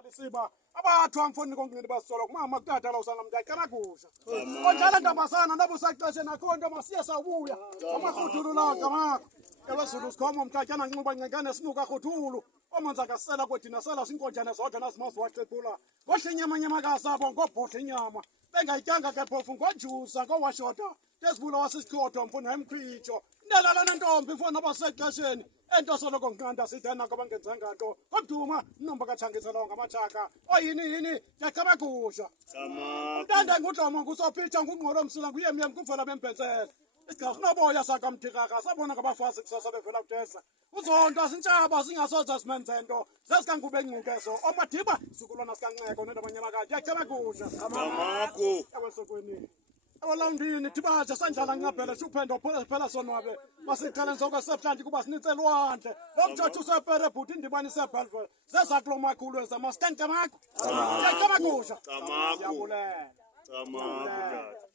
balisiba abathwa mfoni kongcini basolo kumama kutata la usanga mntathi kakusha konjalo ntombazana nabo saqeshe nakhonto masiye sawubuya amakhutulu la ngamako elwazulu sikhoma umthatyana nxuba ncenkane sinuka khutulu omanza kasela kodina sela sinkonjane zodwa nazimazi waxephula ngohle inyama kasabo ngobhodla inyama bengayityanga ke phofu ngojusa ngowashota tezibula wasisikhotho mfuni emkhwitsho ndelalana ntombi mfuni abasexesheni ento soloko nqanda sidana kabangenzanga nto koduma nomba kathangisa lawo ngamathaka oyini yaqabakusha ntanda ngudlomo ngusopitha ngungqolo msila nguyemyem kuvela bembhetsela isigafuna sakamthikaka sabona ngabafazi kusasa bevela kudesa uzonto asintshaba singasoza simenze nto zesikangube ngcukezo omadiba sukulwana sikanceko nento abanyamakazi yaqabakusha Amako. awesokweni awalawundini thibaja sandlala ncaphela shuphendo phela sonwabe masiqale nzokwesebhlanti kuba sinitselwandle lomthathu usepere bhuti indibani sebhelve zezakulo makhulu ezamasitanke makho yaqabakusha Amako. yabulela Amako.